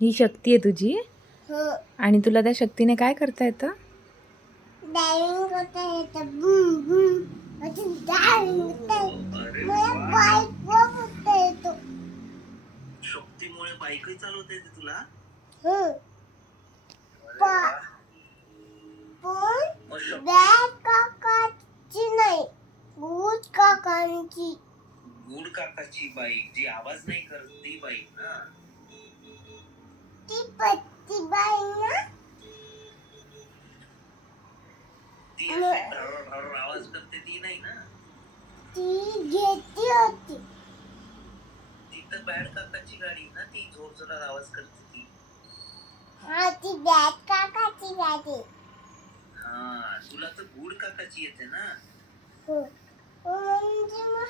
ही शक्ती आहे तुझी. आणि तुला त्या शक्तीने काय करता येतं? ड्रायव्हिंग करता येतं. बूम बूम अजून ड्रायव्हिंग करता येतं. मला बाईक वापरता येतो. शक्तीमुळे बाईकही चालवता येते तुला? पण बॅट काकाची नाही, गुड काकांची. गुड काकाची बाईक जी आवाज नाही करत ती बाईक ना? ती पत्ती बाईक ना? ती अशी भर आवाज करते ती नाही ना? ती घेतली होती. ती तर बॅड काकाची गाडी ना, ती जोर जोरात आवाज करते ती. हा, ती बॅट काकाची गाडी. हा, तुला तर गुड काकाची येते ना? म्हणजे मग